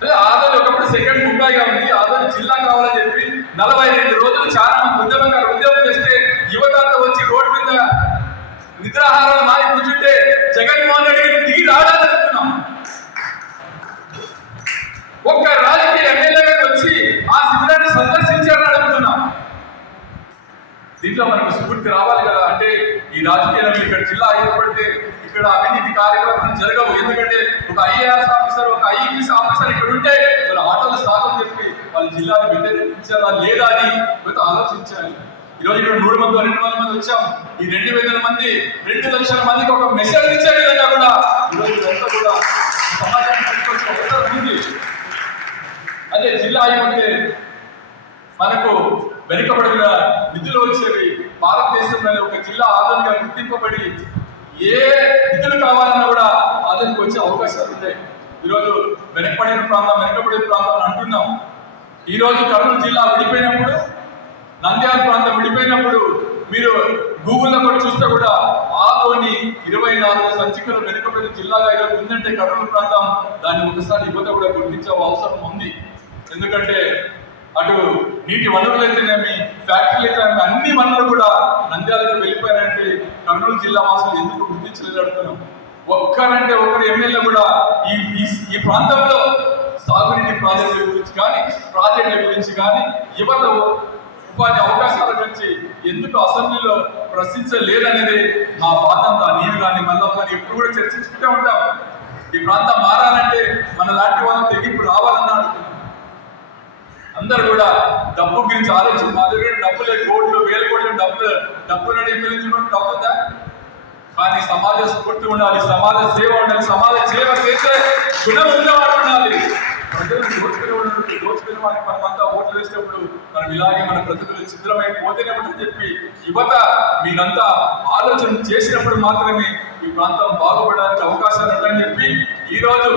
అదే ఆదోని ఒకప్పుడు సెకండ్ ముంబైగా ఉంది. ఆదోని జిల్లా కావాలని చెప్పి నలభై రెండు రోజులు చాలా మంది ఉద్యమంగా ఉద్యమం చేస్తే యువత వచ్చి రోడ్డు మీద నిద్రాహారాలు మారి కూర్చుంటే జగన్మోహన్ రెడ్డి గారిని దిగి రావడానికి అనుకున్నాం ఒక్క రాజకీయ ఎమ్మెల్యే గారు వచ్చి ఆ శిబిరాన్ని సందర్శించారని అడుగుతున్నాం. దీంట్లో మనకు స్ఫూర్తి రావాలి కదా. అంటే ఈ రాజకీయాలు ఇక్కడ జిల్లా ఏర్పడితే ఇక్కడ అవినీతి కార్యక్రమాలు జరగవు. ఎందుకంటే ఒక ఐఏఎస్ ఆఫీసర్ ఒక ఐపీఎస్ ఆఫీసర్ వాళ్ళ జిల్లాని వ్యతిరేకించారా లేదా అని కొంత ఆలోచించాలి. ఈరోజు ఇక్కడ మూడు వందల రెండు వందల మంది వచ్చాం. ఈ రెండు వేల మంది రెండు లక్షల మందికి ఒక మెసేజ్ ఇచ్చే విధంగా కూడా. ఈరోజు ఇదంతా కూడా సమాజానికి ఉంది. అదే జిల్లా అయిపోతే మనకు వెనుకబడిన నిధులు వచ్చేవి. భారతదేశంలోని ఒక జిల్లా ఆధునిక గుర్తింపబడి ఏ నిధులు కావాలన్నా కూడా ఆధునిక వచ్చే అవకాశాలు ఉన్నాయి. ఈరోజు వెనకబడిన ప్రాంతం వెనకబడిన ప్రాంతం అంటున్నాం. ఈరోజు కర్నూలు జిల్లా విడిపోయినప్పుడు నంద్యాల ప్రాంతం విడిపోయినప్పుడు మీరు గూగుల్లో కూడా చూస్తే కూడా ఆలోని ఇరవై నాలుగు సంచికలు వెనుకబడిన జిల్లాగా ఈరోజు ఉందంటే కర్నూలు ప్రాంతం దాన్ని ఒకసారి యువత కూడా గుర్తించే అవసరం ఉంది. ఎందుకంటే అటు నీటి వనరులు అయితేనేమి ఫ్యాక్టరీలు అయితేనేమి అన్ని వనరులు కూడా నంద్యాలకు వెళ్ళిపోయారంటే కర్నూలు జిల్లా వాసులు ఎందుకు గుర్తించలేదు అడుగుతున్నాం ఒక్కరంటే ఒకరు ఎమ్మెల్యే కూడా ఈ ఈ- ఈ ప్రాంతంలో సాగునీటి ప్రాజెక్టుల గురించి కానీ ప్రాజెక్టుల గురించి కానీ యువత ఉపాధి అవకాశాల గురించి ఎందుకు అసెంబ్లీలో ప్రశ్నించలేదనేది మా బాధంతా నేను కానీ మళ్ళీ కానీ ఎప్పుడు కూడా చర్చించుకుంటూ ఉంటాం. ఈ ప్రాంతం మారాలంటే మన లాంటి వాళ్ళు తెగింపు రావాలని అనుకుంటున్నాం అందరు కూడా డబ్బు గురించి ఆలోచన మా దగ్గర డబ్బులే కోట్లు వేల కోట్లు డబ్బులు డబ్బులు ఎమ్మెల్యే డబ్బు ఉందా? కానీ సమాజ స్ఫూర్తి ఉండాలి సమాజ సేవ ఉండాలి సమాజ సేవ చేసే గుణం ఉన్నవాడు ఉండాలి. ప్రజలు దోచుకునే వాళ్ళు దోచుకునే వారికి మనమంతా ఓట్లు వేసేటప్పుడు మనం ఇలాగే మన ప్రతిభలు చిత్రమై ఉంటుందని చెప్పి యువత మీరంతా ఆలోచన చేసినప్పుడు మాత్రమే ఈ ప్రాంతం బాగుపడడానికి అవకాశాలు ఉంటాయని చెప్పి ఈ రోజు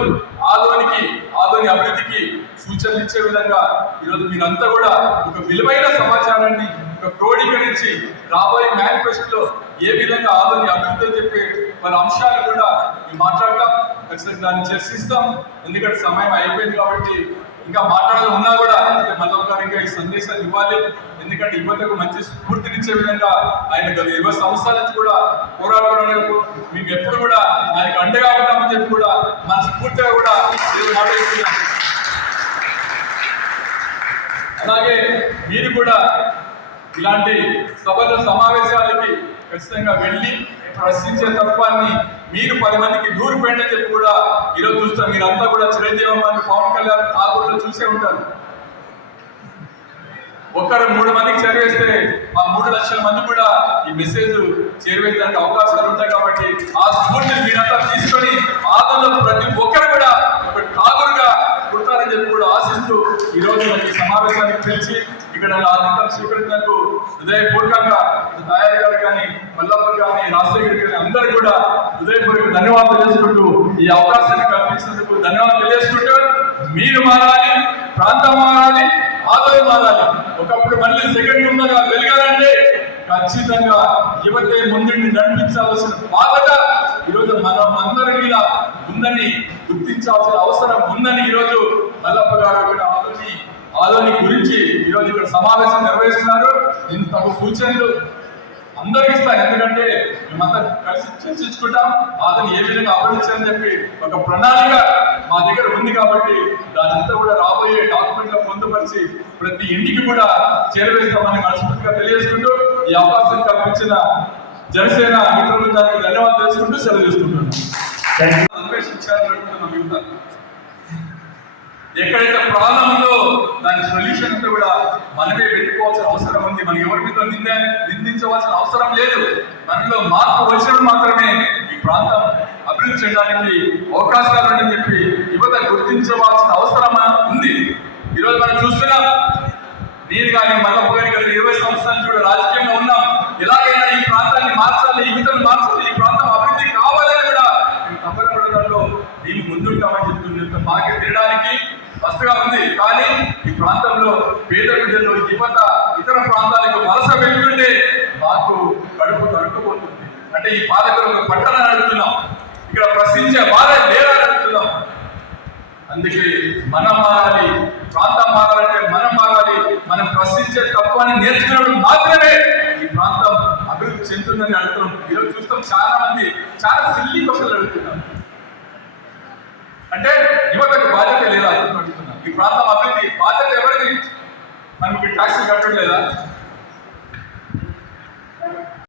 ఆదోనికి ఆదోని అభివృద్ధికి సూచనలు ఇచ్చే విధంగా ఈరోజు మీరంతా కూడా ఒక విలువైన సమాచారాన్ని ఒక క్రోడీకరించి రాబోయే మేనిఫెస్టోలో ఏ విధంగా ఆదోని అభివృద్ధి అని చెప్పి మన అంశాలు కూడా మేము మాట్లాడతాం. ఖచ్చితంగా దాన్ని చర్చిస్తాం. ఎందుకంటే సమయం అయిపోయింది కాబట్టి ఇంకా మాట్లాడాలి ఉన్నా కూడా మళ్ళీ గారు ఇంకా ఈ సందేశాలు ఇవ్వాలి. ఎందుకంటే యువతకు మంచి స్ఫూర్తినిచ్చే విధంగా ఆయన గత యువ సంస్థల నుంచి కూడా పోరాడుతున్నందుకు మేము ఎప్పుడు కూడా ఆయనకు అండగా ఉంటామని చెప్పి కూడా మన స్ఫూర్తిగా కూడా మాట్లాడుతున్నాం అలాగే మీరు కూడా ఇలాంటి సభల సమావేశాలు ఖచ్చితంగా వెళ్ళి ప్రశ్నించే తత్వాన్ని మీరు పది మందికి దూరు పెట్టని చెప్పి కూడా ఈరోజు చూస్తాం మీరంతా కూడా చిరంజీవి అమ్మాని పవన్ కళ్యాణ్ ఆగుల్లో చూసే ఉంటారు. ఒక్కరు మూడు మందికి చేరవేస్తే ఆ మూడు లక్షల మంది కూడా ఈ మెసేజ్ చేరవేయడానికి అవకాశాలు ఉంటాయి కాబట్టి ఆ స్ఫూర్తిని మీరంతా తీసుకొని ఆదంలో ప్రతి ఒక్కరు కూడా ఒక ఠాగురుగా పుడతారని చెప్పి కూడా ఆశిస్తూ ఈ రోజు ఈ సమావేశానికి పిలిచి ఇక్కడ నా ఆతిథ్యం స్వీకరించినందుకు హృదయపూర్వకంగా కానీ మల్లప్ప కానీ రాజశేఖర్ కానీ అందరూ కూడా హృదయపూర్వక ధన్యవాదాలు తెలుసుకుంటూ ఈ అవకాశాన్ని కల్పించినందుకు ధన్యవాదాలు తెలియజేసుకుంటూ మీరు మారాలి ప్రాంతం మారాలి ఆదాయం మారాలి. ఒకప్పుడు మళ్ళీ సెకండ్ ఉండగా వెలగాలంటే ఖచ్చితంగా యువతే ముందుని నడిపించాల్సిన బాధ్యత ఈరోజు మనం అందరి మీద ఉందని గుర్తించాల్సిన అవసరం ఉందని ఈరోజు మల్లప్ప గారు ఆలోచి ఆలోని గురించి ఈరోజు ఇక్కడ సమావేశం నిర్వహిస్తున్నారు. ఇంత సూచనలు అందరికి ఇస్తాను ఎందుకంటే మేమంతా కలిసి చర్చించుకుంటాం. అతను ఏ విధంగా అభివృద్ధి చెప్పి ఒక ప్రణాళిక మా దగ్గర ఉంది కాబట్టి దానంతా కూడా రాబోయే డాక్యుమెంట్ పొందుపరిచి ప్రతి ఇంటికి కూడా చేరవేస్తామని మనస్ఫూర్తిగా తెలియజేసుకుంటూ ఈ అవకాశం కల్పించిన జనసేన మిత్రులు దానికి ధన్యవాదాలు తెలుసుకుంటూ సెలవు చేసుకుంటున్నాను. అన్వేషించాలని అనుకుంటున్నాం మిగతా. ఎక్కడైతే ప్రాబ్లం ఉందో దాని సొల్యూషన్ అంతా కూడా మనమే పెట్టుకోవాల్సిన అవసరం ఉంది. మనం ఎవరి మీద నింద నిందించవలసిన అవసరం లేదు. మనలో మార్పు వచ్చినప్పుడు మాత్రమే ఈ ప్రాంతం అభివృద్ధి చేయడానికి అవకాశాలు అని చెప్పి యువత గుర్తించవలసిన అవసరం ఉంది. ఈరోజు మనం చూస్తున్నాం. నేను కానీ మల్లప్ప గారి గారు ఇరవై సంవత్సరాల నుంచి కూడా ఉన్నాం. ఎలాగైనా ఈ ప్రాంతాన్ని మార్చాలి ఈ యువతను మార్చాలి ఈ ప్రాంతం అభివృద్ధి కావాలని కూడా మేము తప్పనిపడడంలో దీన్ని ముందుంటామని చెప్తుంది మాకే తినడానికి వస్తుగా ఉంది. కానీ ఈ ప్రాంతంలో పేద ప్రజలు యువత ఇతర ప్రాంతాలకు వలస వెళ్తుంటే మాకు కడుపు తడుపుకుంటుంది అంటే ఈ పాలకులు ఒక అడుగుతున్నాం. ఇక్కడ ప్రశ్నించే బాధ లేదా అడుగుతున్నాం. అందుకే మనం మారాలి ప్రాంతం మారాలంటే మనం మారాలి మనం ప్రశ్నించే తత్వాన్ని నేర్చుకున్నప్పుడు మాత్రమే ఈ ప్రాంతం అభివృద్ధి చెందుతుందని అడుగుతున్నాం. ఈరోజు చూస్తాం చాలా మంది చాలా సిల్లీ క్వశ్చన్లు అడుగుతున్నారు. అంటే యువతకు బాధ్యత లేదా? ఈ ప్రాంతం అభివృద్ధి బాధ్యత ఎవరిది? మనం ఇక్కడ ట్యాక్స్ కట్టడం లేదా